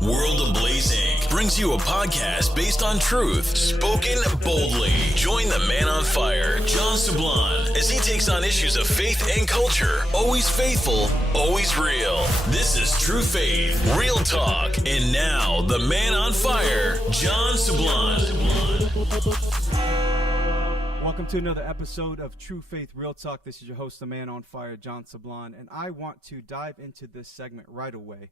World Ablaze Inc. brings you a podcast based on truth, spoken boldly. Join the man on fire, John Sablan, as he takes on issues of faith and culture. Always faithful, always real. This is True Faith, Real Talk. And now, the man on fire, John Sablan. Welcome to another episode of True Faith, Real Talk. This is your host, the man on fire, John Sablan. And I want to dive into this segment right away.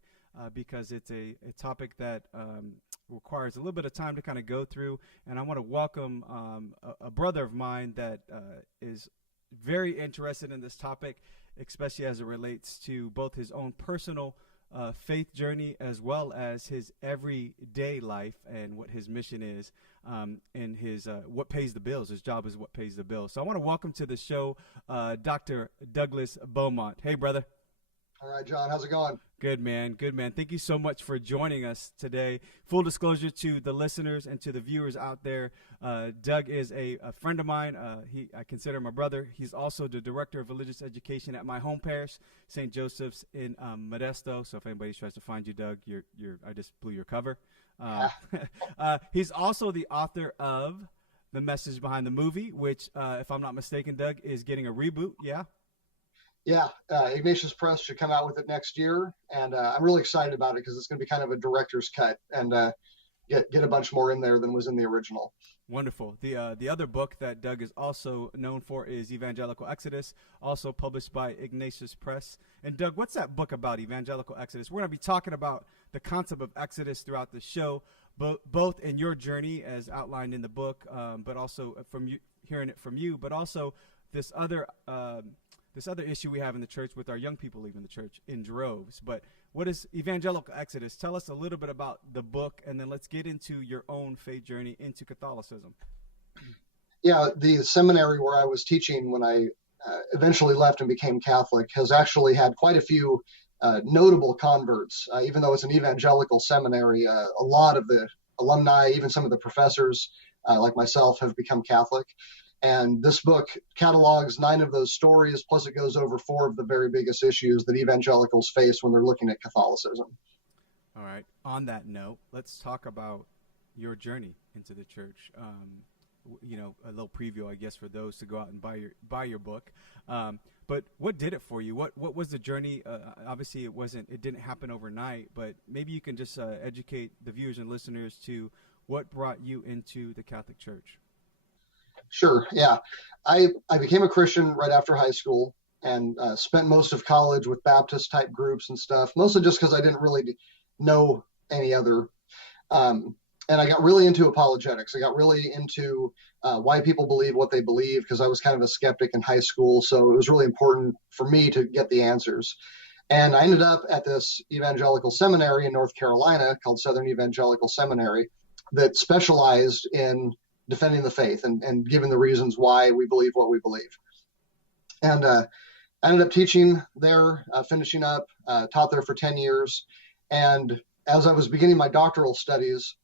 Because it's a topic that requires a little bit of time to kind of go through. And I want to welcome a brother of mine that is very interested in this topic, especially as it relates to both his own personal faith journey as well as his everyday life and what his mission is and his what pays the bills. His job is what pays the bills. So I want to welcome to the show Dr. Douglas Beaumont. Hey, brother. All right, John, how's it going? Good, man. Good, man. Thank you so much for joining us today. Full disclosure to the listeners and to the viewers out there, Doug is a friend of mine. I consider him my brother. He's also the director of religious education at my home parish, St. Joseph's in Modesto. So if anybody tries to find you, Doug, I just blew your cover. He's also the author of The Message Behind the Movie, which, if I'm not mistaken, Doug, is getting a reboot. Yeah? Yeah, Ignatius Press should come out with it next year, and I'm really excited about it because it's going to be kind of a director's cut and get a bunch more in there than was in the original. Wonderful. The other book that Doug is also known for is Evangelical Exodus, also published by Ignatius Press. And Doug, what's that book about, Evangelical Exodus? We're going to be talking about the concept of Exodus throughout the show, both in your journey as outlined in the book, but also from you, hearing it from you, but also this other issue we have in the church with our young people leaving the church in droves. But what is Evangelical Exodus? Tell us a little bit about the book, and then let's get into your own faith journey into Catholicism. Yeah, the seminary where I was teaching when I eventually left and became Catholic has actually had quite a few notable converts. Even though it's an evangelical seminary, a lot of the alumni, even some of the professors like myself, have become Catholic. And this book catalogs 9 of those stories, plus it goes over 4 of the very biggest issues that evangelicals face when they're looking at Catholicism. All right. On that note, let's talk about your journey into the church. A little preview, I guess, for those to go out and buy your book. But what did it for you? What was the journey? Obviously, it didn't happen overnight. But maybe you can just educate the viewers and listeners to what brought you into the Catholic Church. Sure. Yeah. I became a Christian right after high school and spent most of college with Baptist type groups and stuff, mostly just because I didn't really know any other. And I got really into apologetics. I got really into why people believe what they believe because I was kind of a skeptic in high school. So it was really important for me to get the answers. And I ended up at this evangelical seminary in North Carolina called Southern Evangelical Seminary that specialized in defending the faith and giving the reasons why we believe what we believe. And I ended up teaching there, finishing up, taught there for 10 years. And as I was beginning my doctoral studies,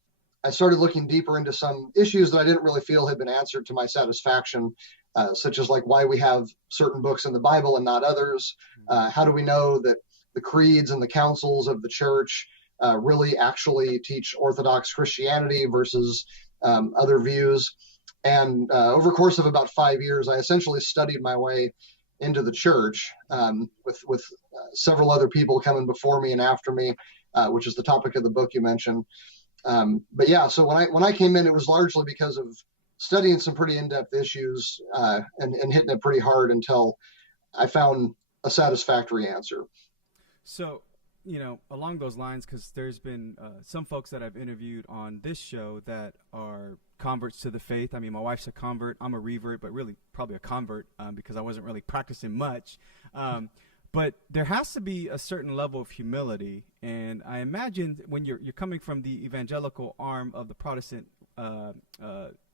I started looking deeper into some issues that I didn't really feel had been answered to my satisfaction, such as like why we have certain books in the Bible and not others. How do we know that the creeds and the councils of the church really actually teach Orthodox Christianity versus other views. And over the course of about 5 years, I essentially studied my way into the church with several other people coming before me and after me, which is the topic of the book you mentioned. But yeah, so when I came in, it was largely because of studying some pretty in-depth issues and hitting it pretty hard until I found a satisfactory answer. So, along those lines, because there's been some folks that I've interviewed on this show that are converts to the faith. I mean, my wife's a convert. I'm a revert, but really probably a convert because I wasn't really practicing much. But there has to be a certain level of humility. And I imagine when you're coming from the evangelical arm of the Protestant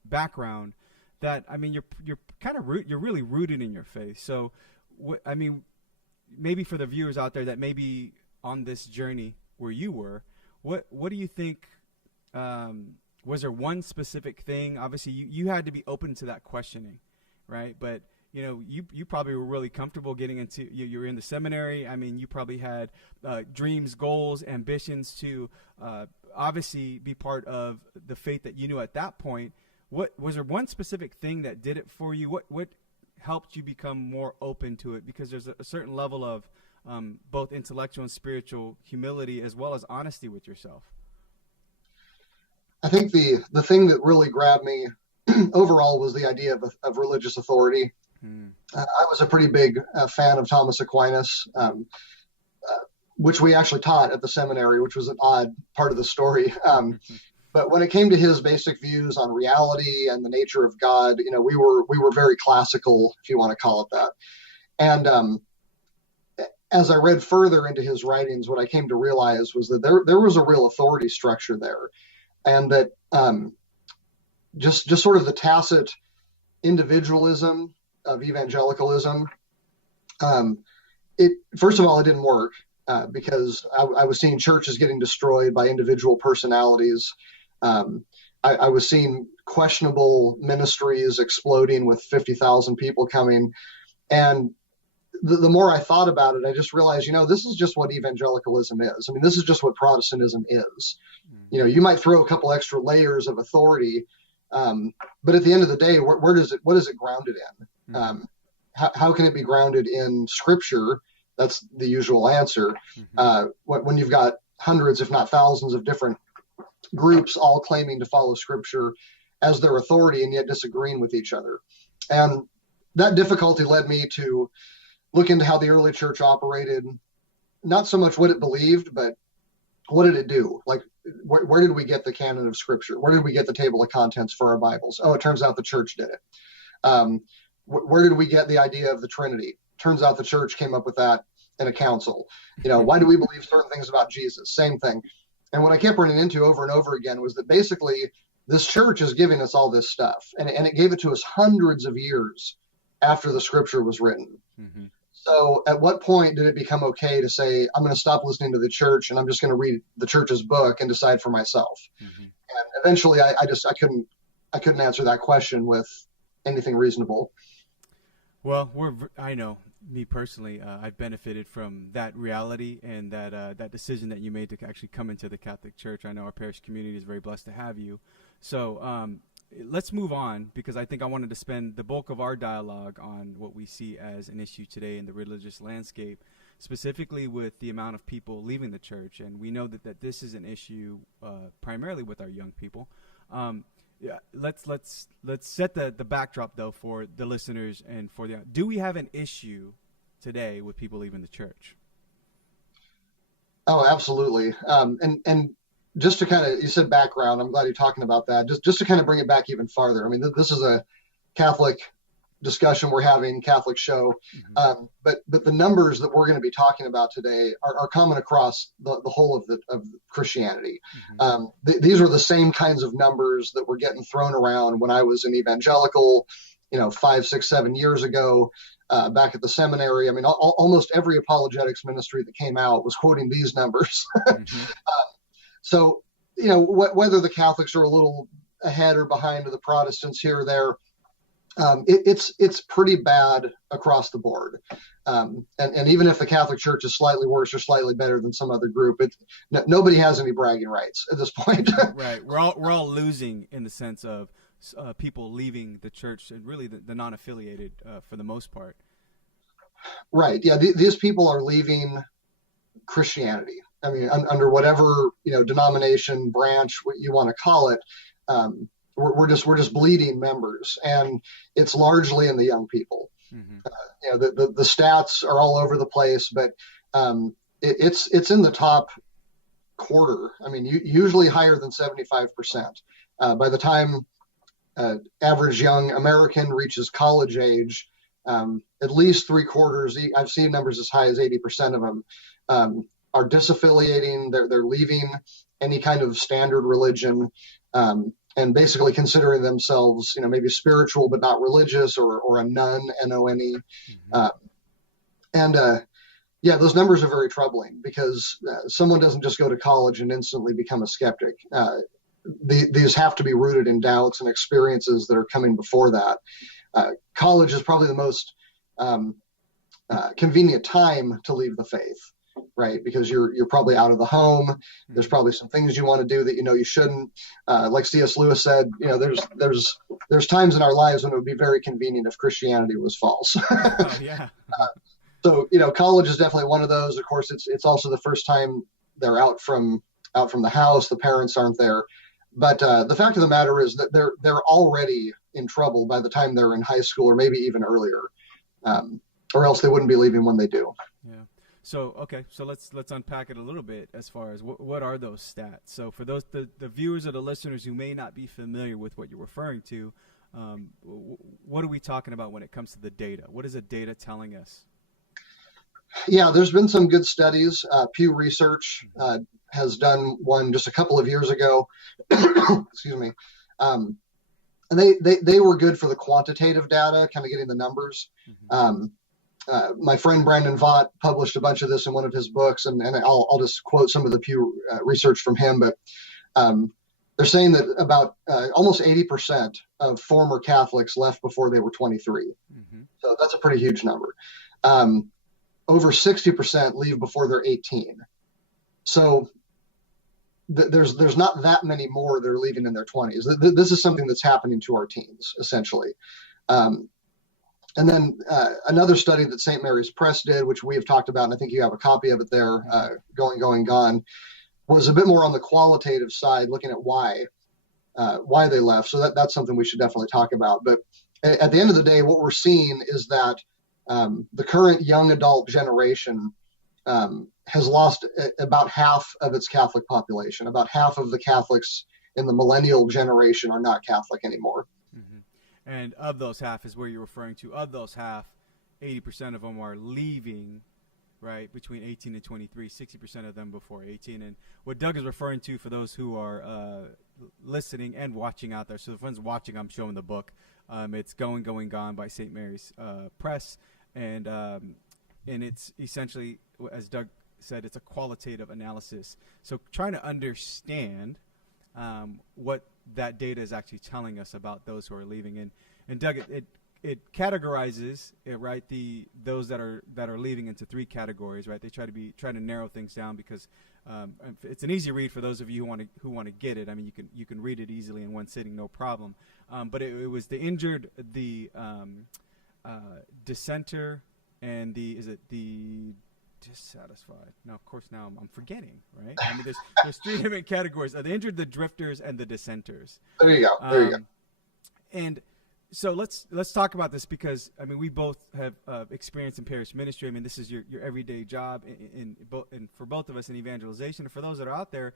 background, that, I mean, you're kind of you're really rooted in your faith. So, maybe for the viewers out there that maybe on this journey where you were, what do you think, was there one specific thing? Obviously you had to be open to that questioning, right? But you know, you probably were really comfortable getting into, you were in the seminary. I mean, you probably had dreams, goals, ambitions to obviously be part of the faith that you knew at that point. What was there one specific thing that did it for you? What helped you become more open to it? Because there's a certain level of both intellectual and spiritual humility as well as honesty with yourself. I think the thing that really grabbed me overall was the idea of religious authority. I was a pretty big fan of Thomas Aquinas, which we actually taught at the seminary, which was an odd part of the story. But when it came to his basic views on reality and the nature of God, you know, we were very classical, if you want to call it that. And as I read further into his writings, what I came to realize was that there was a real authority structure there, and that just sort of the tacit individualism of evangelicalism. First of all, it didn't work because I was seeing churches getting destroyed by individual personalities. I was seeing questionable ministries exploding with 50,000 people coming. And the more I thought about it, I just realized, you know, this is just what evangelicalism is. I mean, this is just what Protestantism is. You know, you might throw a couple extra layers of authority, but at the end of the day, what is it grounded in? How can it be grounded in Scripture? That's the usual answer. When you've got hundreds, if not thousands, of different groups all claiming to follow Scripture as their authority and yet disagreeing with each other. And that difficulty led me to look into how the early church operated, not so much what it believed, but what did it do? Like, where did we get the canon of Scripture? Where did we get the table of contents for our Bibles? Oh, it turns out the church did it. Where did we get the idea of the Trinity? Turns out the church came up with that in a council. You know, why do we believe certain things about Jesus? Same thing. And what I kept running into over and over again was that basically this church is giving us all this stuff, and it gave it to us hundreds of years after the Scripture was written. So at what point did it become okay to say, I'm going to stop listening to the church and I'm just going to read the church's book and decide for myself? And eventually I couldn't answer that question with anything reasonable. Well, I know, me personally, I've benefited from that reality and that decision that you made to actually come into the Catholic Church. I know our parish community is very blessed to have you. So let's move on, because I think I wanted to spend the bulk of our dialogue on what we see as an issue today in the religious landscape, specifically with the amount of people leaving the church. And we know that this is an issue primarily with our young people. Let's set the backdrop, though, for the listeners and for the. Do we have an issue today with people leaving the church? Oh, absolutely. And just to kind of, you said background, I'm glad you're talking about that. Just to kind of bring it back even farther. I mean, this is a Catholic discussion we're having, Catholic show. But the numbers that we're going to be talking about today are common across the whole of Christianity. These were the same kinds of numbers that were getting thrown around when I was an evangelical, 5, 6, 7 years ago, back at the seminary. I mean, almost every apologetics ministry that came out was quoting these numbers. So, whether the Catholics are a little ahead or behind of the Protestants here or there, it's pretty bad across the board. And even if the Catholic Church is slightly worse or slightly better than some other group, nobody has any bragging rights at this point. Right. We're all losing in the sense of people leaving the church, and really the non-affiliated for the most part. Right. Yeah. These people are leaving Christianity. I mean, under whatever, denomination, branch, what you want to call it. We're just bleeding members, and it's largely in the young people. The stats are all over the place, but it's in the top quarter. I mean, usually higher than 75%. By the time average young American reaches college age, at least 3/4, I've seen numbers as high as 80% of them are disaffiliating. They're leaving any kind of standard religion. And basically considering themselves, maybe spiritual but not religious, or a nun, N-O-N-E. Those numbers are very troubling, because someone doesn't just go to college and instantly become a skeptic. These have to be rooted in doubts and experiences that are coming before that. college is probably the most convenient time to leave the faith, right? Because you're probably out of the home. There's probably some things you want to do that you shouldn't. Like C.S. Lewis said, there's times in our lives when it would be very convenient if Christianity was false. Oh, yeah. So college is definitely one of those. Of course, it's also the first time they're out from the house. The parents aren't there. But the fact of the matter is that they're already in trouble by the time they're in high school, or maybe even earlier, or else they wouldn't be leaving when they do. Yeah. So let's unpack it a little bit as far as what are those stats. So for those the viewers or the listeners who may not be familiar with what you're referring to, what are we talking about when it comes to the data? What is the data telling us? Yeah, there's been some good studies. Pew Research has done one just a couple of years ago. Excuse me. And they were good for the quantitative data, kind of getting the numbers. My friend Brandon Vaught published a bunch of this in one of his books, and I'll just quote some of the Pew Research from him. But they're saying that about almost 80% of former Catholics left before they were 23. So that's a pretty huge number. Over 60% leave before they're 18. So there's not that many more that are leaving in their 20s. This is something that's happening to our teens, essentially. And then another study that St. Mary's Press did, which we have talked about, and I think you have a copy of it there, Going, Gone, was a bit more on the qualitative side, looking at why they left. So that's something we should definitely talk about. But at the end of the day, what we're seeing is that the current young adult generation has lost about half of its Catholic population. About half of the Catholics in the millennial generation are not Catholic anymore. And of those half is where you're referring to. Of those half, 80% of them are leaving, right, between 18 and 23, 60% of them before 18. And what Doug is referring to, for those who are listening and watching out there, so the friends watching, I'm showing the book. It's Going, Gone by St. Mary's Press. And it's essentially, as Doug said, it's a qualitative analysis. So trying to understand what that data is actually telling us about those who are leaving. And Doug, it categorizes it, right, those that are leaving into three categories, right? They try to narrow things down because it's an easy read for those of you who want to get it. I mean, you can read it easily in one sitting, no problem. But it was the injured, the dissenter, and the dissatisfied. Now, of course, now I'm forgetting, right? I mean, there's three different categories: the injured, the drifters, and the dissenters. There you go. And so let's talk about this, because I mean, we both have experience in parish ministry. I mean, this is your everyday job in for both of us in evangelization. And for those that are out there,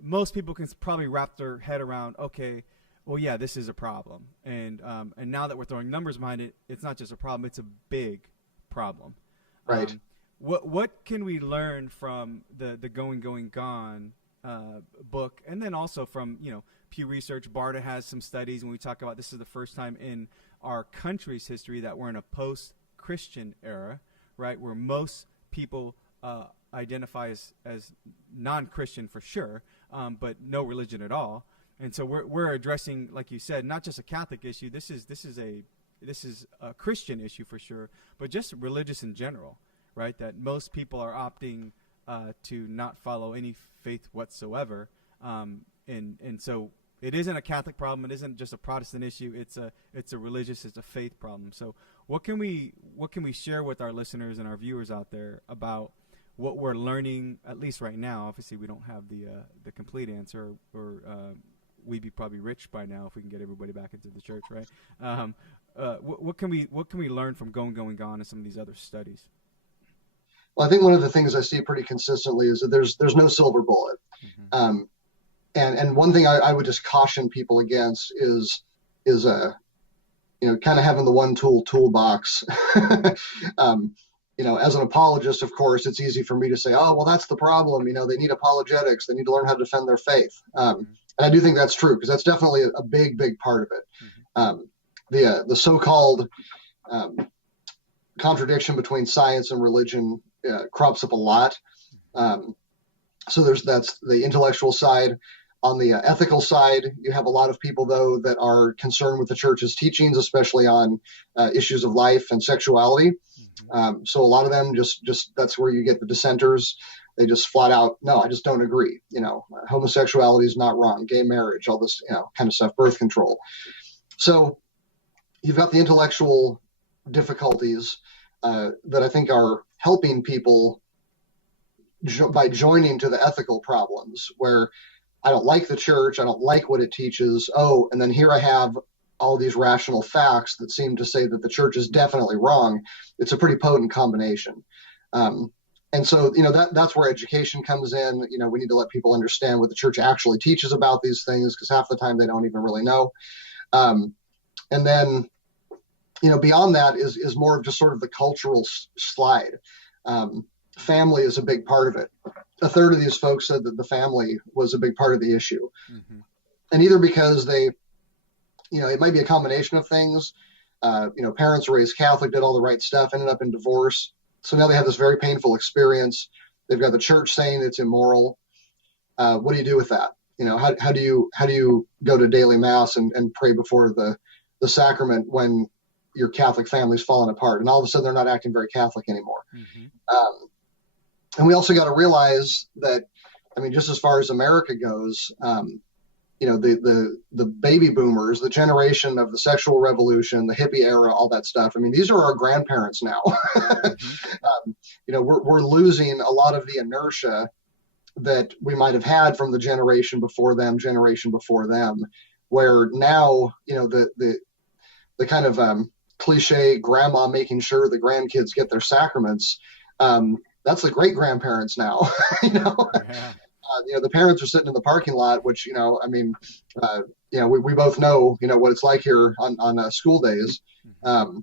most people can probably wrap their head around, okay, well, yeah, this is a problem. And now that we're throwing numbers behind it, it's not just a problem; it's a big problem. Right. What can we learn from the Going, Gone book, and then also from Pew Research? Barta has some studies, and we talk about this is the first time in our country's history that we're in a post-Christian era, right, where most people identify as non-Christian for sure, but no religion at all. And so we're addressing, like you said, not just a Catholic issue. This is a Christian issue for sure, but just religious in general, right? That most people are opting to not follow any faith whatsoever, and so it isn't a Catholic problem. It isn't just a Protestant issue. It's a religious, it's a faith problem. So what can we share with our listeners and our viewers out there about what we're learning, at least right now? Obviously, we don't have the complete answer, or we'd be probably rich by now if we can get everybody back into the church, right? What can we learn from Going, Gone and some of these other studies? Well, I think one of the things I see pretty consistently is that there's no silver bullet. And one thing I would just caution people against is kind of having the one toolbox. As an apologist, of course, it's easy for me to say, oh, well, that's the problem. They need apologetics. They need to learn how to defend their faith. And I do think that's true, because that's definitely a big, big part of it. The so-called contradiction between science and religion crops up a lot. So that's the intellectual side. On the ethical side, you have a lot of people, though, that are concerned with the church's teachings, especially on issues of life and sexuality. So a lot of them just that's where you get the dissenters. They just flat out, no, I just don't agree. Homosexuality is not wrong. Gay marriage, all this, kind of stuff, birth control. So you've got the intellectual difficulties that I think are helping people by joining to the ethical problems, where I don't like the church, I don't like what it teaches. Oh, and then here I have all these rational facts that seem to say that the church is definitely wrong. It's a pretty potent combination. And so, that's where education comes in. We need to let people understand what the church actually teaches about these things, because half the time they don't even really know. And then, beyond that is more of just sort of the cultural slide. Family is a big part of it. A third of these folks said that the family was a big part of the issue. And either because they, it might be a combination of things. Parents raised Catholic, did all the right stuff, ended up in divorce. So now they have this very painful experience. They've got the church saying it's immoral. What do you do with that? How do you go to daily mass and pray before the sacrament when your Catholic family's fallen apart, and all of a sudden they're not acting very Catholic anymore? And we also got to realize that, just as far as America goes, the baby boomers, the generation of the sexual revolution, the hippie era, all that stuff. These are our grandparents now. We're losing a lot of the inertia that we might have had from the generation before them, where now, the kind of cliche grandma making sure the grandkids get their sacraments. That's the great grandparents now. The parents are sitting in the parking lot, which, we both know, what it's like here on school days. You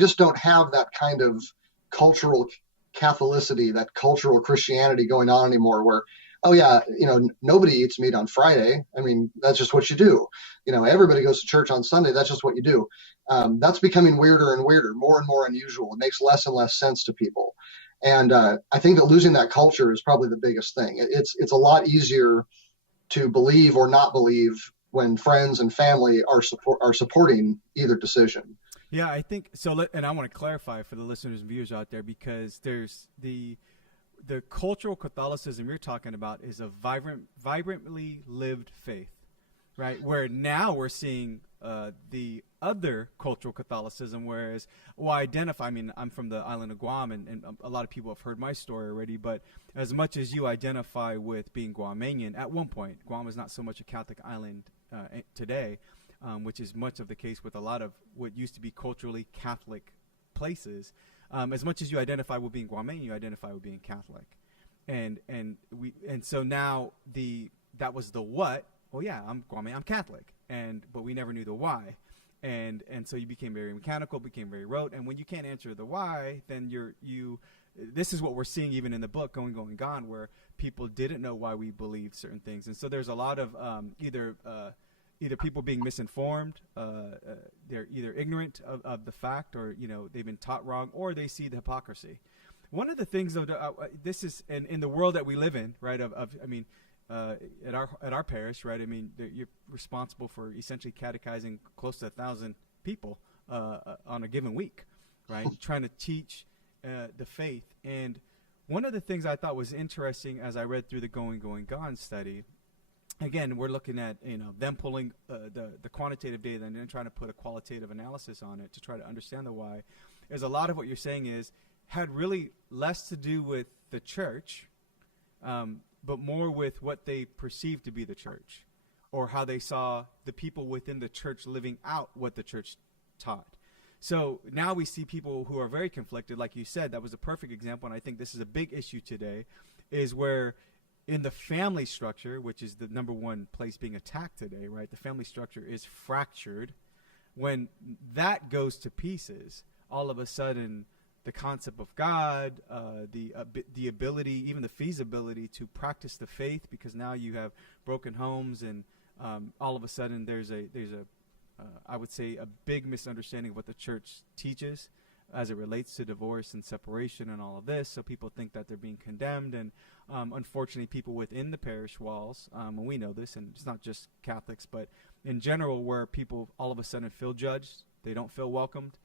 just don't have that kind of cultural Catholicity, that cultural Christianity going on anymore, where, nobody eats meat on Friday. That's just what you do. Everybody goes to church on Sunday. That's just what you do. That's becoming weirder and weirder, more and more unusual. It makes less and less sense to people. And I think that losing that culture is probably the biggest thing. It's a lot easier to believe or not believe when friends and family are supporting either decision. Yeah, I think so. And I want to clarify for the listeners and viewers out there, because there's the cultural Catholicism you're talking about is a vibrantly lived faith, right? Where now we're seeing the other cultural Catholicism, whereas, I'm from the island of Guam, and a lot of people have heard my story already, but as much as you identify with being Guamanian, at one point, Guam is not so much a Catholic island today, which is much of the case with a lot of what used to be culturally Catholic places. As much as you identify with being Guamanian, you identify with being Catholic. And so now that was the what. Well, yeah, I'm Guamanian, I'm Catholic. But we never knew the why. And so you became very mechanical, became very rote. And when you can't answer the why, then this is what we're seeing even in the book, Going, Gone, where people didn't know why we believed certain things. And so there's a lot of either people being misinformed, they're either ignorant of the fact, or, they've been taught wrong, or they see the hypocrisy. One of the things, though, this is in the world that we live in, right, at our parish, right? You're responsible for essentially catechizing close to 1,000 people on a given week, right? Trying to teach the faith. And one of the things I thought was interesting as I read through the Going, Gone study, again, we're looking at them pulling the quantitative data and then trying to put a qualitative analysis on it to try to understand the why. Is a lot of what you're saying had really less to do with the church, but more with what they perceived to be the church, or how they saw the people within the church living out what the church taught. So now we see people who are very conflicted. Like you said, that was a perfect example, and I think this is a big issue today, is where in the family structure, which is the number one place being attacked today, right? The family structure is fractured. When that goes to pieces, all of a sudden the concept of God, the ability, even the feasibility to practice the faith, because now you have broken homes, and all of a sudden there's a I would say a big misunderstanding of what the church teaches, as it relates to divorce and separation and all of this. So people think that they're being condemned. And unfortunately, people within the parish walls, and we know this, and it's not just Catholics, but in general, where people all of a sudden feel judged, they don't feel welcomed.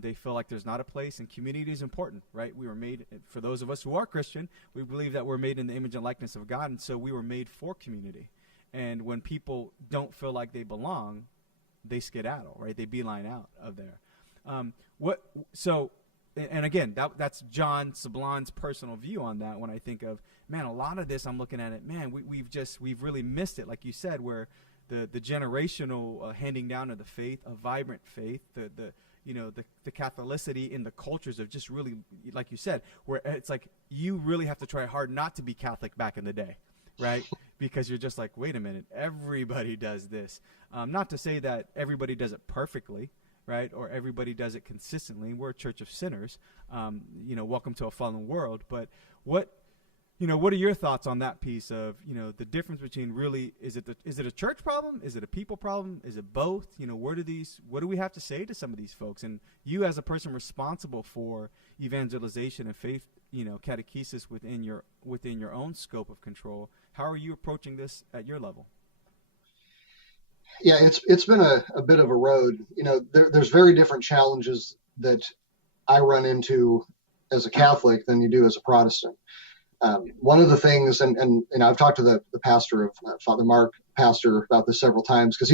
They feel like there's not a place, and community is important, right? We were made, for those of us who are Christian, we believe that we're made in the image and likeness of God, and so we were made for community. And when people don't feel like they belong, they skedaddle, right? They beeline out of there. And again, that's John Sablan's personal view on that. When I think of, man, a lot of this, I'm looking at it, man, we've really missed it, like you said, where the generational handing down of the faith, a vibrant faith, the Catholicity in the cultures of just really, like you said, where it's like you really have to try hard not to be Catholic back in the day, right? Because you're just like, wait a minute, everybody does this. Not to say that everybody does it perfectly, right? Or everybody does it consistently. We're a church of sinners. Welcome to a fallen world. But what are your thoughts on that piece of, the difference between really, is it a church problem? Is it a people problem? Is it both? What do we have to say to some of these folks? And you as a person responsible for evangelization and faith, catechesis within your own scope of control, how are you approaching this at your level? Yeah, it's been a bit of a road. There's very different challenges that I run into as a Catholic than you do as a Protestant. One of the things, and I've talked to the pastor of Father Mark, pastor, about this several times, because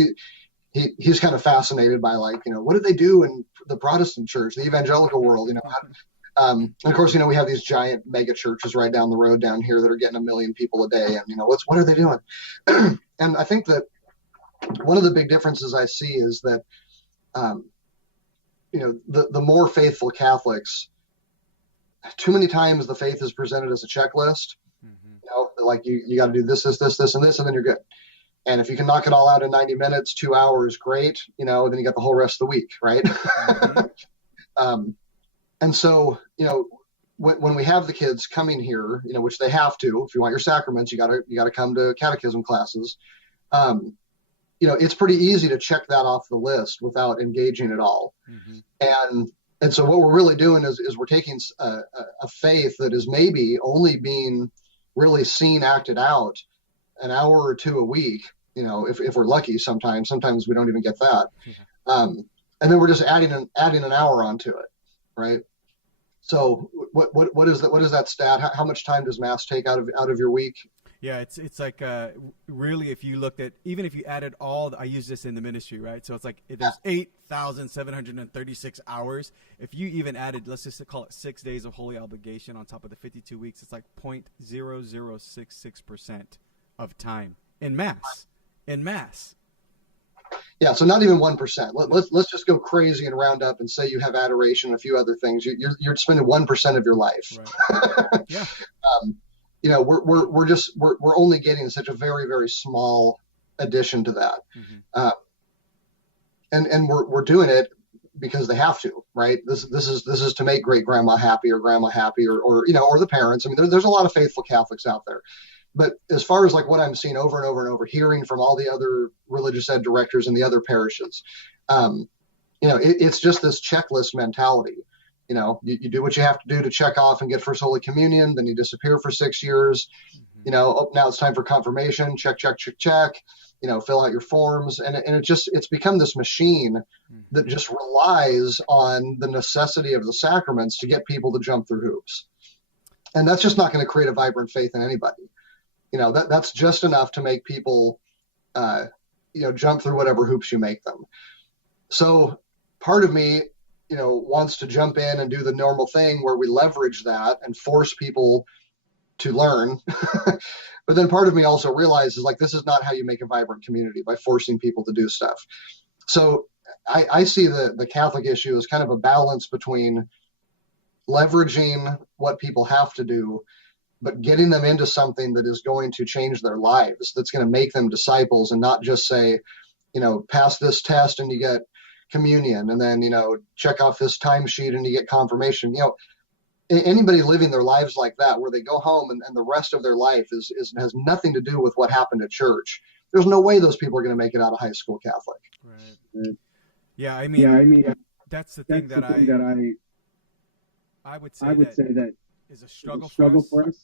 he's kind of fascinated by, like, what do they do in the Protestant church, the evangelical world, and of course, we have these giant mega churches right down the road down here that are getting 1 million people a day, and what are they doing? And I think that one of the big differences I see is that the more faithful Catholics, too many times the faith is presented as a checklist. Like you got to do this, and this, and then you're good. And if you can knock it all out in 90 minutes, 2 hours, great. Then you got the whole rest of the week, right? Mm-hmm. And so, when we have the kids coming here, which they have to, if you want your sacraments, you gotta come to catechism classes. It's pretty easy to check that off the list without engaging at all. Mm-hmm. And so what we're really doing is we're taking a faith that is maybe only being really seen, acted out an hour or two a week, if we're lucky. Sometimes we don't even get that. Yeah. And then we're just adding an hour onto it. Right. So what is that stat? How much time does Mass take out of your week? Yeah, it's like really, if you looked at, even if you added I use this in the ministry, right? So it's like there's 8,736 hours. If you even added, let's just call it 6 days of holy obligation on top of the 52 weeks, it's like 0.0066% of time in Mass. Yeah, so not even 1%. Let's just go crazy and round up and say you have adoration and a few other things. You're spending 1% of your life. Right. Yeah. We're only getting such a very, very small addition to that. Mm-hmm. And we're doing it because they have to, right? This is to make great grandma happy or grandma happy or the parents. I mean, there's a lot of faithful Catholics out there. But as far as like what I'm seeing over and over and over, hearing from all the other religious ed directors in the other parishes, it's just this checklist mentality. You do what you have to do to check off and get First Holy Communion, then you disappear for 6 years. Mm-hmm. Now it's time for confirmation. Check. Fill out your forms, and it's become this machine that just relies on the necessity of the sacraments to get people to jump through hoops, and that's just not going to create a vibrant faith in anybody. That's just enough to make people, jump through whatever hoops you make them. So part of me, wants to jump in and do the normal thing where we leverage that and force people to learn. But then part of me also realizes, like, this is not how you make a vibrant community, by forcing people to do stuff. So I see the Catholic issue as kind of a balance between leveraging what people have to do, but getting them into something that is going to change their lives, that's going to make them disciples, and not just say, pass this test and you get communion, and then, check off this timesheet and you get confirmation. Anybody living their lives like that, where they go home and the rest of their life has nothing to do with what happened at church, there's no way those people are going to make it out of high school Catholic. Right. Yeah. I mean, that's the thing that I I would say that is a struggle for us.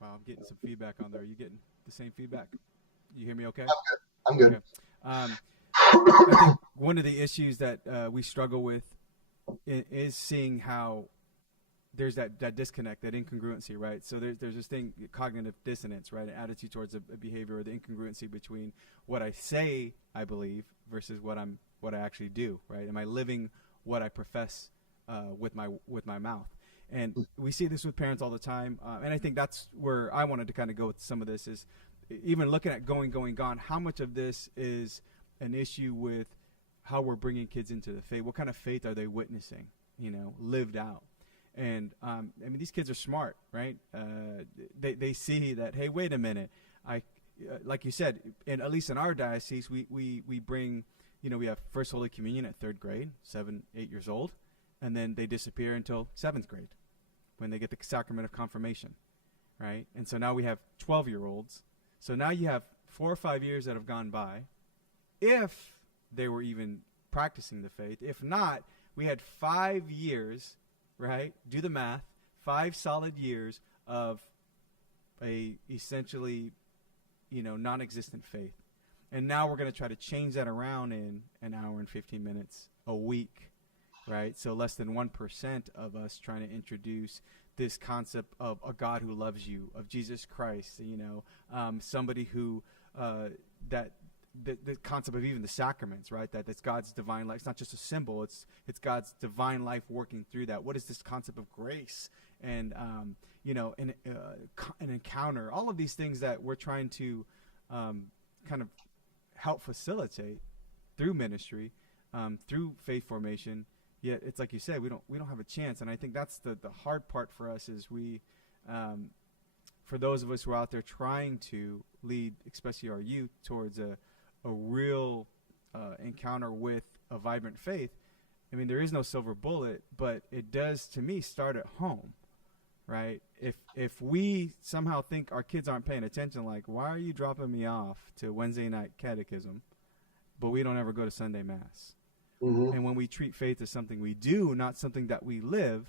Wow, I'm getting some feedback on there. Are you getting the same feedback? You hear me okay? I'm good. Okay. I think one of the issues that we struggle with is seeing how there's that disconnect, that incongruency, right? So there's this thing, cognitive dissonance, right? An attitude towards a behavior, or the incongruency between what I say I believe versus what I actually do, right? Am I living what I profess with my mouth? And we see this with parents all the time. And I think that's where I wanted to kind of go with some of this, is even looking at going, gone, how much of this is an issue with how we're bringing kids into the faith? What kind of faith are they witnessing, lived out? And I mean, these kids are smart, right? They see that, hey, wait a minute. Like you said, and at least in our diocese, we bring, we have First Holy Communion at 3rd grade, 7, 8 years old, and then they disappear until 7th grade when they get the sacrament of confirmation, right? And so now we have 12-year-olds. So now you have 4 or 5 years that have gone by, if they were even practicing the faith. If not, we had 5 years, right? Do the math. 5 solid years of a essentially, non-existent faith. And now we're going to try to change that around in an hour and 15 minutes a week, right? So less than 1% of us trying to introduce this concept of a God who loves you, of Jesus Christ, somebody who, the concept of even the sacraments, right? That's God's divine life. It's not just a symbol. It's God's divine life working through that. What is this concept of grace and, an encounter? All of these things that we're trying to kind of help facilitate through ministry, through faith formation. Yet it's like you said, we don't have a chance. And I think that's the hard part for us, is we, for those of us who are out there trying to lead, especially our youth, towards a real encounter with a vibrant faith. I mean, there is no silver bullet, but it does, to me, start at home, right? If we somehow think our kids aren't paying attention, like, why are you dropping me off to Wednesday night catechism, but we don't ever go to Sunday Mass? Mm-hmm. And when we treat faith as something we do, not something that we live,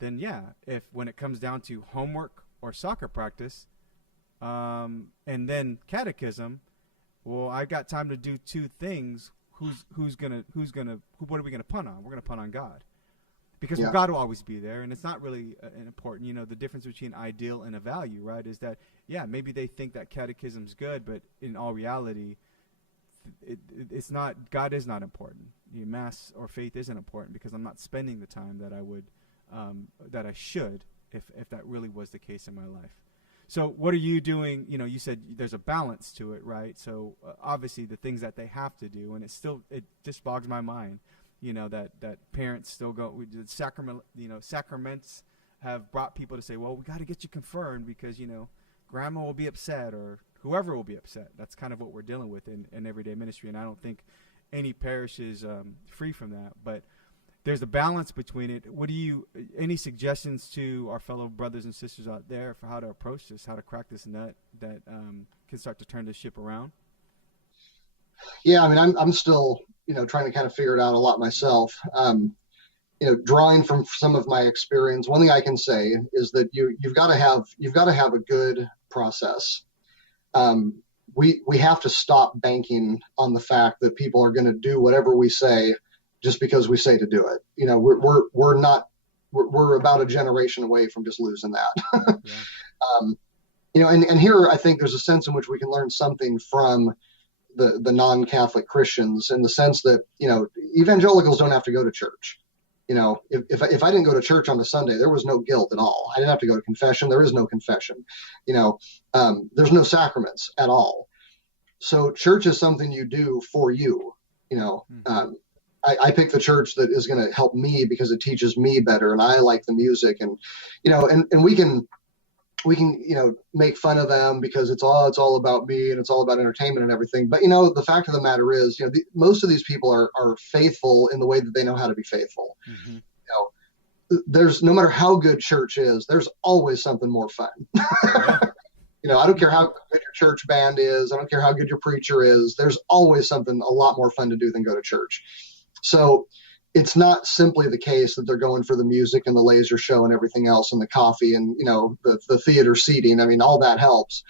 then if when it comes down to homework or soccer practice, and then catechism, well, I got time to do 2 things. What are we gonna punt on? We're gonna punt on God, because God will always be there, and it's not really important. The difference between ideal and a value, right? Is that maybe they think that catechism's good, but in all reality, it's not. God is not important. Mass or faith isn't important, because I'm not spending the time that I would, that I should, if that really was the case in my life. So what are you doing? You said there's a balance to it, right? So obviously the things that they have to do, and it just bogs my mind, that parents still go with the sacrament. Sacraments have brought people to say, well, we got to get you confirmed because grandma will be upset, or whoever will be upset. That's kind of what we're dealing with in everyday ministry, and I don't think any parish is free from that. But there's a balance between it. Any suggestions to our fellow brothers and sisters out there for how to approach this, how to crack this nut that can start to turn this ship around? Yeah, I mean, I'm still, trying to kind of figure it out a lot myself. Drawing from some of my experience, one thing I can say is that you've got to have a good process. We have to stop banking on the fact that people are going to do whatever we say just because we say to do it. We're about a generation away from just losing that. Yeah. And here I think there's a sense in which we can learn something from the non-Catholic Christians, in the sense that, evangelicals don't have to go to church. If I didn't go to church on a Sunday, there was no guilt at all. I didn't have to go to confession. There is no confession. There's no sacraments at all. So church is something you do for you. I pick the church that is going to help me because it teaches me better, and I like the music, and we can make fun of them because it's all about me and it's all about entertainment and everything. But the fact of the matter is, most of these people are faithful in the way that they know how to be faithful. Mm-hmm. There's, no matter how good church is, there's always something more fun. I don't care how good your church band is. I don't care how good your preacher is. There's always something a lot more fun to do than go to church. So it's not simply the case that they're going for the music and the laser show and everything else and the coffee and, the theater seating. I mean, all that helps.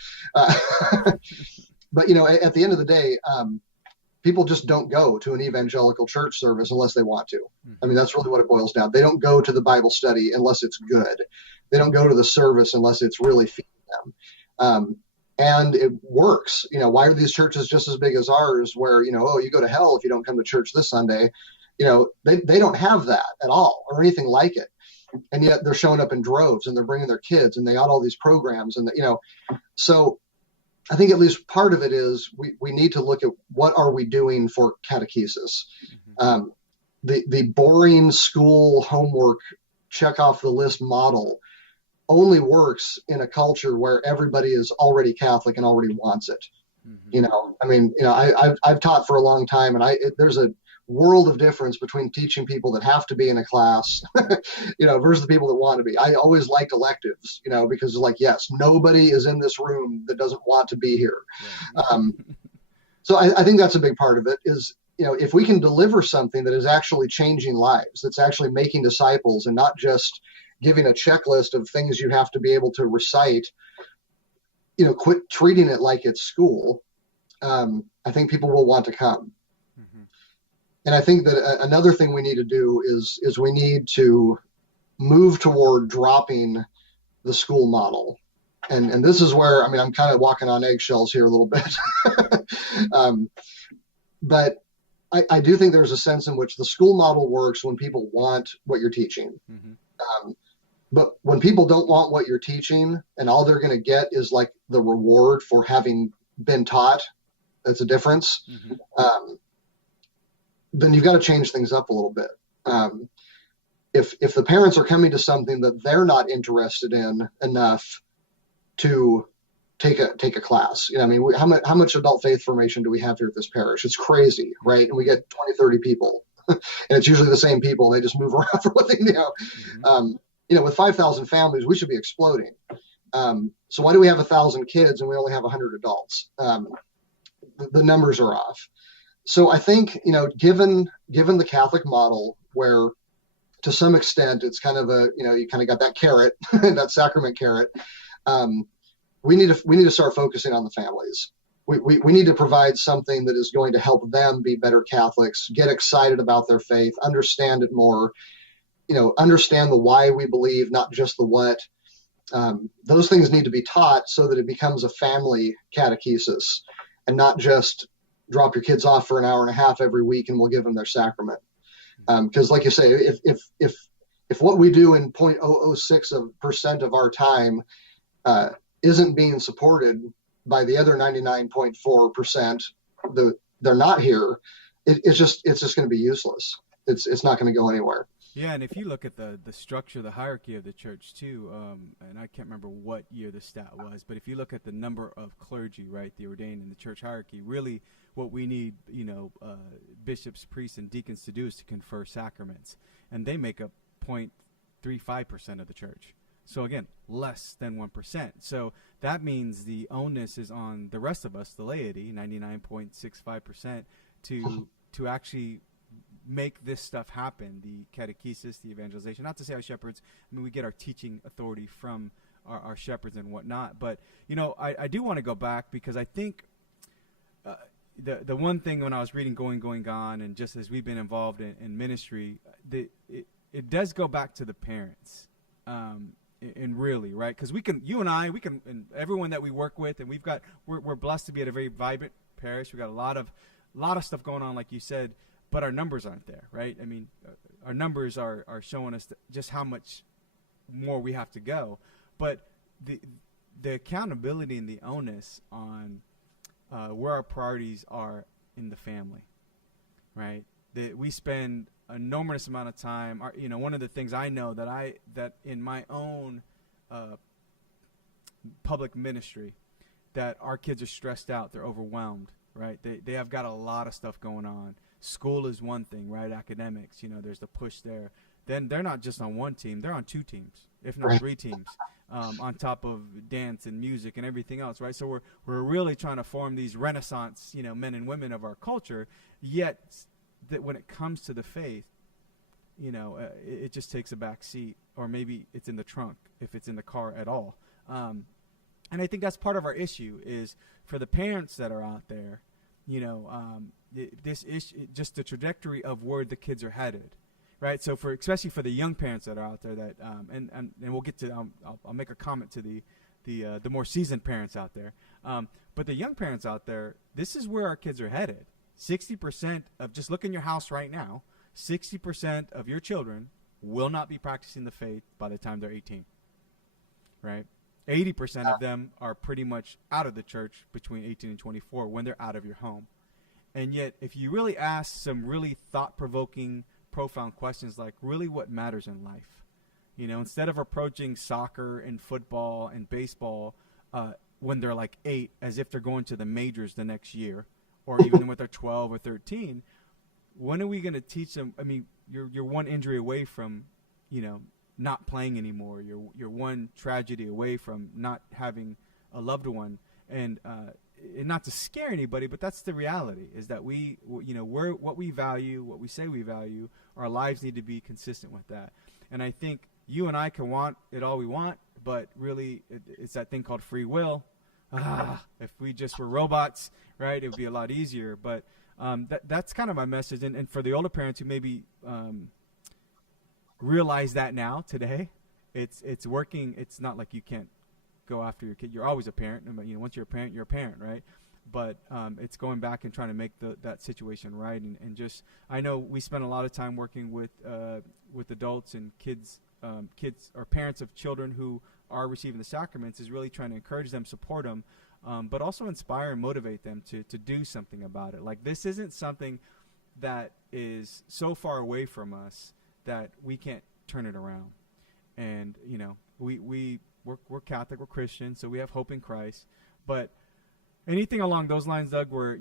But, at the end of the day, people just don't go to an evangelical church service unless they want to. I mean, that's really what it boils down. They don't go to the Bible study unless it's good. They don't go to the service unless it's really feeding them. And it works. Why are these churches just as big as ours where, you go to hell if you don't come to church this Sunday? They don't have that at all or anything like it. And yet they're showing up in droves and they're bringing their kids and they got all these programs and, so I think at least part of it is we need to look at what are we doing for catechesis. The boring school homework check off the list model only works in a culture where everybody is already Catholic and already wants it. I've taught for a long time and there's a world of difference between teaching people that have to be in a class, versus the people that want to be. I always liked electives, because yes, nobody is in this room that doesn't want to be here. So I think that's a big part of it is, if we can deliver something that is actually changing lives, that's actually making disciples and not just giving a checklist of things you have to be able to recite, quit treating it like it's school. I think people will want to come. And I think that another thing we need to do is we need to move toward dropping the school model. And this is where, I'm kind of walking on eggshells here a little bit. But I do think there's a sense in which the school model works when people want what you're teaching. But when people don't want what you're teaching and all they're going to get is like the reward for having been taught, that's a difference. Then you've got to change things up a little bit. If the parents are coming to something that they're not interested in enough to take a class, how much adult faith formation do we have here at this parish? It's crazy, right? And we get 20, 30 people, and it's usually the same people. And they just move around for what they know. With 5,000 families, we should be exploding. So why do we have 1,000 kids and we only have 100 adults? The numbers are off. So I think, given the Catholic model where to some extent it's kind of you kind of got that carrot, that sacrament carrot, we need to start focusing on the families. We need to provide something that is going to help them be better Catholics, get excited about their faith, understand it more, understand the why we believe, not just the what. Those things need to be taught so that it becomes a family catechesis and not just drop your kids off for an hour and a half every week and we'll give them their sacrament. Because like you say, if what we do in 0.006% of our time isn't being supported by the other 99.4%, they're not here, it's just going to be useless. It's not going to go anywhere. Yeah, and if you look at the structure, the hierarchy of the church too, and I can't remember what year the stat was, but if you look at the number of clergy, right, the ordained in the church hierarchy, really what we need, bishops, priests, and deacons to do is to confer sacraments, and they make up 0.35% of the church. So again, less than 1%. So that means the onus is on the rest of us, the laity, 99.65%, to actually make this stuff happen, the catechesis, the evangelization. Not to say our shepherds, we get our teaching authority from our shepherds and whatnot. But, I do want to go back because I think the one thing when I was reading Going, Gone, and just as we've been involved in ministry, it does go back to the parents. And really, right? Because you and I, and everyone that we work with, and we're blessed to be at a very vibrant parish. We've got a lot of stuff going on, like you said, but our numbers aren't there, right? Our numbers are showing us just how much more we have to go. But the accountability and the onus on where our priorities are in the family, right? That we spend an enormous amount of time. One of the things I know that in my own public ministry, that our kids are stressed out, they're overwhelmed, right? They have got a lot of stuff going on. School is one thing, right? Academics, there's the push there. Then they're not just on one team; they're on two teams, if not three teams, on top of dance and music and everything else, right? So we're really trying to form these Renaissance, men and women of our culture. Yet, that when it comes to the faith, it just takes a back seat, or maybe it's in the trunk if it's in the car at all. And I think that's part of our issue is for the parents that are out there, this issue, just the trajectory of where the kids are headed, right? So especially for the young parents that are out there that, and we'll get to, I'll make a comment to the more seasoned parents out there. But the young parents out there, this is where our kids are headed. 60% of, just look in your house right now, 60% of your children will not be practicing the faith by the time they're 18, right? 80% of them are pretty much out of the church between 18 and 24 when they're out of your home. And yet, if you really ask some really thought-provoking, profound questions like, really what matters in life? Instead of approaching soccer and football and baseball when they're like 8 as if they're going to the majors the next year, or even when they're 12 or 13, when are we going to teach them? I mean, you're one injury away from, not playing anymore. You're one tragedy away from not having a loved one, and not to scare anybody, but that's the reality. Is that we're what we value, what we say we value. Our lives need to be consistent with that. And I think you and I can want it all we want, but really, it's that thing called free will. If we just were robots, right, it would be a lot easier. But that's kind of my message. And for the older parents who maybe realize that now today, it's working. It's not like you can't go after your kid. You're always a parent. Once you're a parent, right? But it's going back and trying to make that situation right. And just, I know we spend a lot of time working with adults and kids or parents of children who are receiving the sacraments, is really trying to encourage them, support them, but also inspire and motivate them to do something about it. Like, this isn't something that is so far away from us that we can't turn it around. And we're Catholic, we're Christian, so we have hope in Christ. But anything along those lines, Doug, where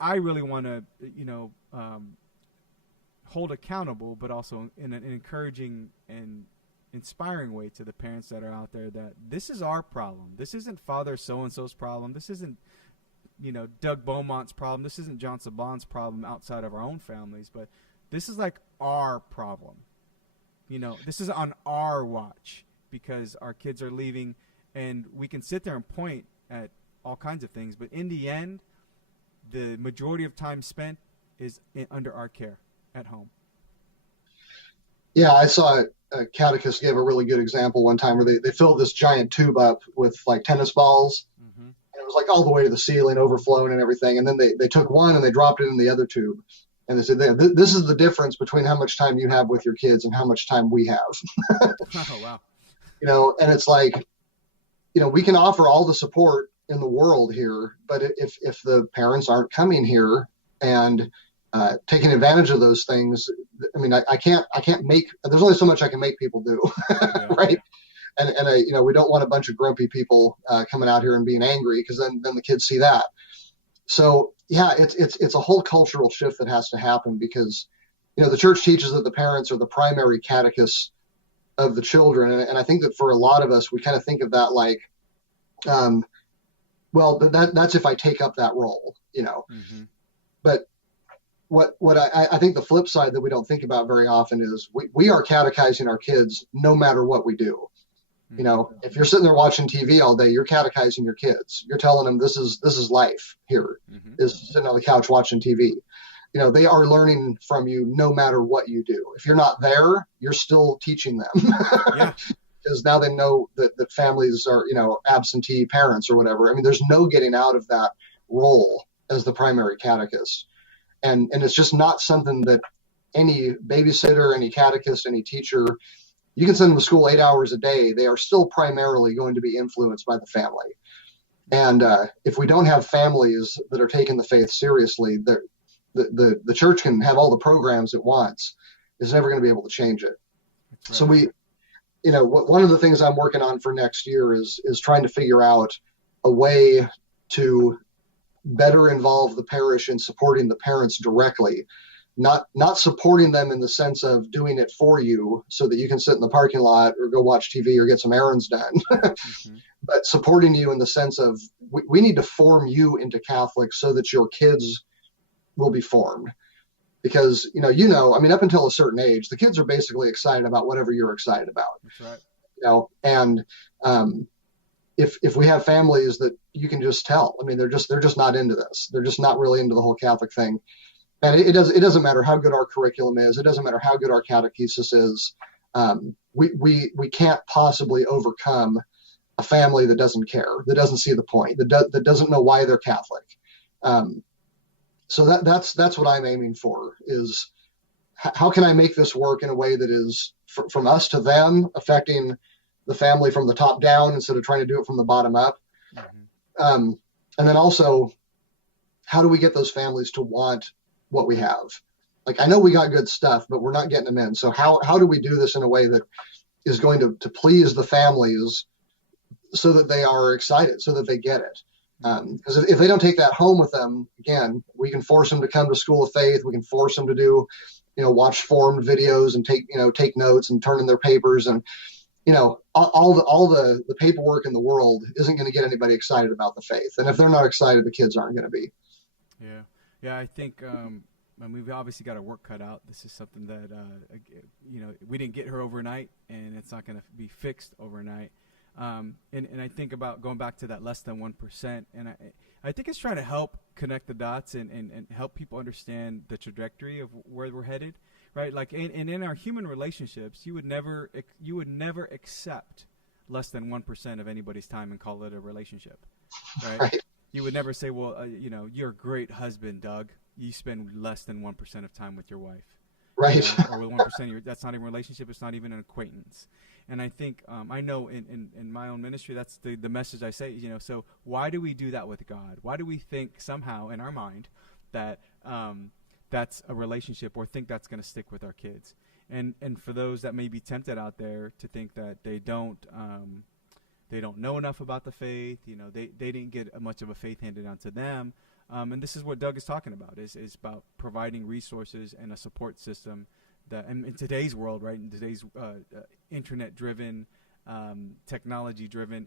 I really want to hold accountable, but also in an encouraging and inspiring way to the parents that are out there, that this is our problem. This isn't Father so-and-so's problem. This isn't, Doug Beaumont's problem. This isn't John Sablan's problem outside of our own families, but this is like our problem. This is on our watch, because our kids are leaving, and we can sit there and point at all kinds of things, but in the end, the majority of time spent is under our care at home. Yeah, I saw a catechist gave a really good example one time where they filled this giant tube up with like tennis balls. Mm-hmm. And it was like all the way to the ceiling, overflowing and everything. And then they took one and they dropped it in the other tube. And they said, this is the difference between how much time you have with your kids and how much time we have. Oh, wow. And it's like, we can offer all the support in the world here, but if the parents aren't coming here and taking advantage of those things, I mean, I can't make, there's only so much I can make people do. Yeah. Right. And we don't want a bunch of grumpy people coming out here and being angry, because then the kids see that. So yeah, it's a whole cultural shift that has to happen, because, the church teaches that the parents are the primary catechists of the children. And I think that for a lot of us, we kind of think of that like, well, that's if I take up that role, Mm-hmm. But what I think the flip side that we don't think about very often is we are catechizing our kids no matter what we do. Mm-hmm. If you're sitting there watching TV all day, you're catechizing your kids. You're telling them this is life here, mm-hmm. is sitting on the couch watching TV. They are learning from you no matter what you do. If you're not there, you're still teaching them. Yeah. Because now they know that families are, absentee parents or whatever. I mean, there's no getting out of that role as the primary catechist. And it's just not something that any babysitter, any catechist, any teacher, you can send them to school 8 hours a day. They are still primarily going to be influenced by the family. And if we don't have families that are taking the faith seriously, the church can have all the programs it wants. It's never going to be able to change it. Right. So one of the things I'm working on for next year is trying to figure out a way to better involve the parish in supporting the parents directly, not supporting them in the sense of doing it for you so that you can sit in the parking lot or go watch TV or get some errands done, mm-hmm. but supporting you in the sense of we need to form you into Catholics so that your kids will be formed. because, I mean, up until a certain age, the kids are basically excited about whatever you're excited about. That's right. And if we have families that you can just tell, I mean, they're just not into this. They're just not really into the whole Catholic thing. And it doesn't matter how good our curriculum is. It doesn't matter how good our catechesis is. We can't possibly overcome a family that doesn't care, that doesn't see the point, that doesn't know why they're Catholic. So that's what I'm aiming for, is how can I make this work in a way that is from us to them, affecting the family from the top down instead of trying to do it from the bottom up. Mm-hmm. And then also, how do we get those families to want what we have? Like, I know we got good stuff, but we're not getting them in. So how do we do this in a way that is going to please the families so that they are excited, so that they get it? Because if they don't take that home with them, again, we can force them to come to School of Faith. We can force them to do, watch formed videos and take notes and turn in their papers. And, all the paperwork in the world isn't going to get anybody excited about the faith. And if they're not excited, the kids aren't going to be. Yeah. Yeah. I think, we've obviously got our work cut out. This is something that, we didn't get her overnight, and it's not going to be fixed overnight. And I think about going back to that less than 1%. And I think it's trying to help connect the dots and help people understand the trajectory of where we're headed, right? Like, in our human relationships, you would never accept less than 1% of anybody's time and call it a relationship, right? You would never say, well, you're a great husband, Doug. You spend less than 1% of time with your wife. Right. Or with 1%, that's not even a relationship. It's not even an acquaintance. And I think, I know in my own ministry, that's the message I say, so why do we do that with God? Why do we think somehow in our mind that that's a relationship, or think that's going to stick with our kids? And for those that may be tempted out there to think that they don't know enough about the faith, they didn't get much of a faith handed down to them. And this is what Doug is talking about, is about providing resources and a support system that, in today's world, right, in today's internet-driven, technology-driven,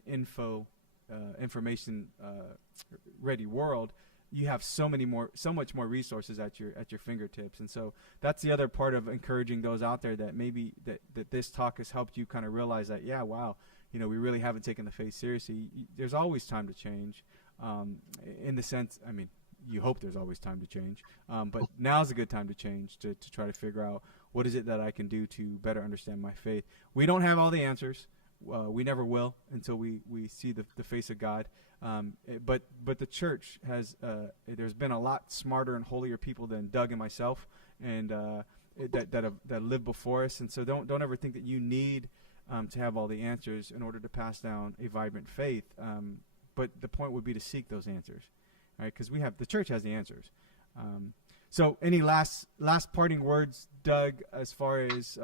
information-ready world, you have so much more resources at your fingertips. And so that's the other part of encouraging those out there that maybe that this talk has helped you kind of realize that, yeah, wow, we really haven't taken the faith seriously. There's always time to change. In the sense, I mean, you hope there's always time to change, but now's a good time to change, to try to figure out what is it that I can do to better understand my faith. We don't have all the answers. We never will until we see the face of God. But the church has, there's been a lot smarter and holier people than Doug and myself, and that lived before us. And so don't ever think that you need to have all the answers in order to pass down a vibrant faith. But the point would be to seek those answers, right? Because the church has the answers. So any last parting words, Doug, as far as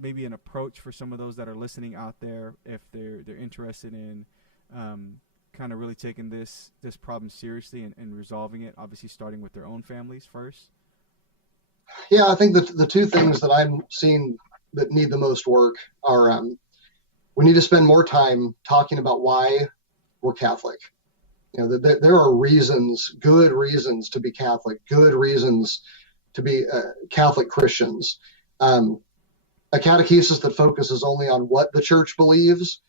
maybe an approach for some of those that are listening out there, if they're interested in kind of really taking this problem seriously and resolving it, obviously starting with their own families first? Yeah, I think that the two things that I'm seeing that need the most work are we need to spend more time talking about why we're Catholic. There are reasons, good reasons to be Catholic, good reasons to be Catholic Christians. A catechesis that focuses only on what the church believes,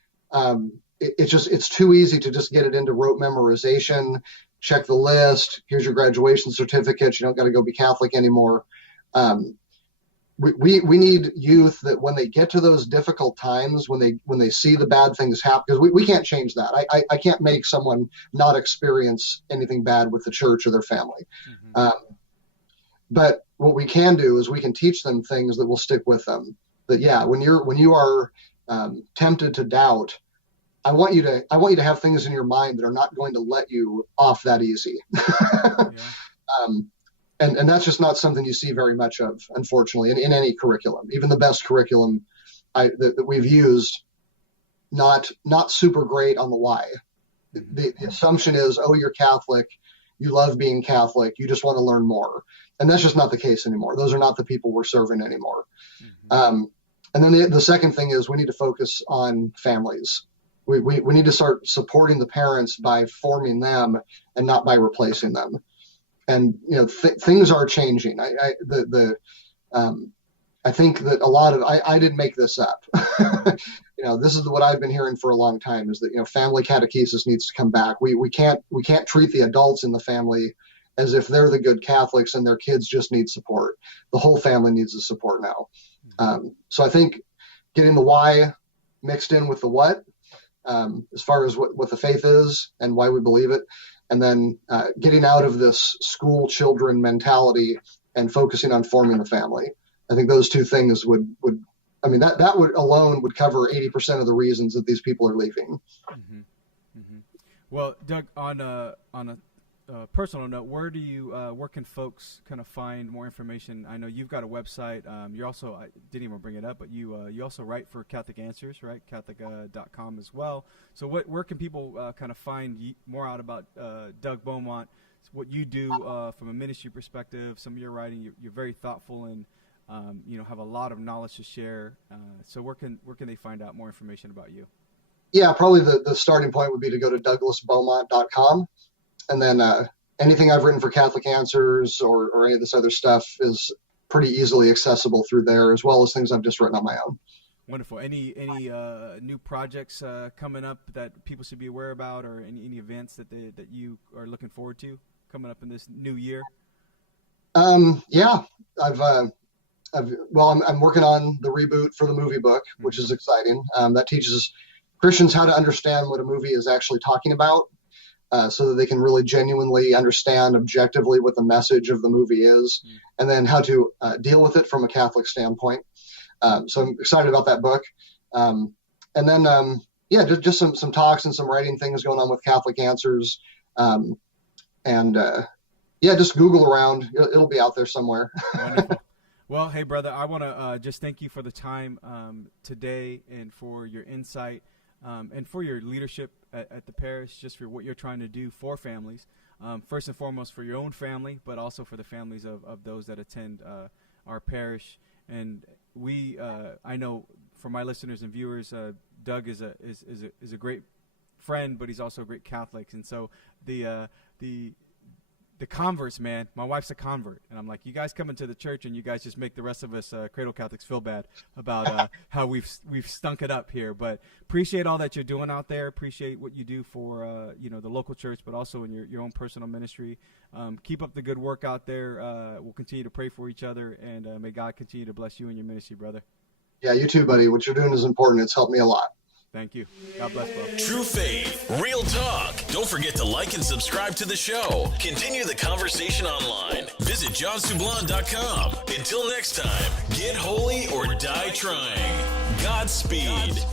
it's too easy to just get it into rote memorization, check the list, here's your graduation certificate, you don't got to go be Catholic anymore. We need youth that when they get to those difficult times, when they see the bad things happen, because we can't change that. I can't make someone not experience anything bad with the church or their family. Mm-hmm. But what we can do is we can teach them things that will stick with them. That, yeah, when you are tempted to doubt, I want you to have things in your mind that are not going to let you off that easy. Yeah. And that's just not something you see very much of, unfortunately, in any curriculum. Even the best curriculum that we've used, not super great on the why. The assumption is, oh, you're Catholic, you love being Catholic, you just want to learn more. And that's just not the case anymore. Those are not the people we're serving anymore. Mm-hmm. And then the second thing is we need to focus on families. We need to start supporting the parents by forming them and not by replacing them. and things are changing. I think that a lot of I didn't make this up. This is what I've been hearing for a long time, is that family catechesis needs to come back. We can't treat the adults in the family as if they're the good Catholics and their kids just need support. The whole family needs the support now. So I think getting the why mixed in with the what, as far as what the faith is and why we believe it, and then getting out of this school children mentality and focusing on forming the family. I think those two things would that would alone would cover 80% of the reasons that these people are leaving. Mm-hmm. Mm-hmm. Well, Doug, on a personal note, where can folks kind of find more information? I know you've got a website. You're also, I didn't even bring it up, but you also write for Catholic Answers, right? Catholic.com as well. So where can people kind of find more out about Doug Beaumont, what you do from a ministry perspective, some of your writing? You're very thoughtful and have a lot of knowledge to share. So where can they find out more information about you? Yeah, probably the starting point would be to go to douglasbeaumont.com. And then anything I've written for Catholic Answers or any of this other stuff is pretty easily accessible through there, as well as things I've just written on my own. Wonderful. Any new projects coming up that people should be aware about, or any events that you are looking forward to coming up in this new year? Yeah, I'm working on the reboot for the movie book, which is exciting. That teaches Christians how to understand what a movie is actually talking about, so that they can really genuinely understand objectively what the message of the movie is, and then how to deal with it from a Catholic standpoint. So I'm excited about that book. And then, just some talks and some writing things going on with Catholic Answers. Just Google around. It'll be out there somewhere. Wonderful. Well, hey, brother, I want to just thank you for the time today and for your insight and for your leadership at the parish, just for what you're trying to do for families. First and foremost for your own family, but also for the families of those that attend our parish. And I know for my listeners and viewers, Doug is a great friend, but he's also a great Catholic. And so the converts, man, my wife's a convert, and I'm like, you guys come into the church and you guys just make the rest of us cradle Catholics feel bad about how we've stunk it up here. But appreciate all that you're doing out there. Appreciate what you do for the local church, but also in your own personal ministry. Keep up the good work out there. We'll continue to pray for each other, and may God continue to bless you and your ministry, brother. Yeah, you too, buddy. What you're doing is important. It's helped me a lot. Thank you. God bless, bro. True faith, real talk. Don't forget to like and subscribe to the show. Continue the conversation online. Visit johnsablan.com. Until next time, get holy or die trying. Godspeed.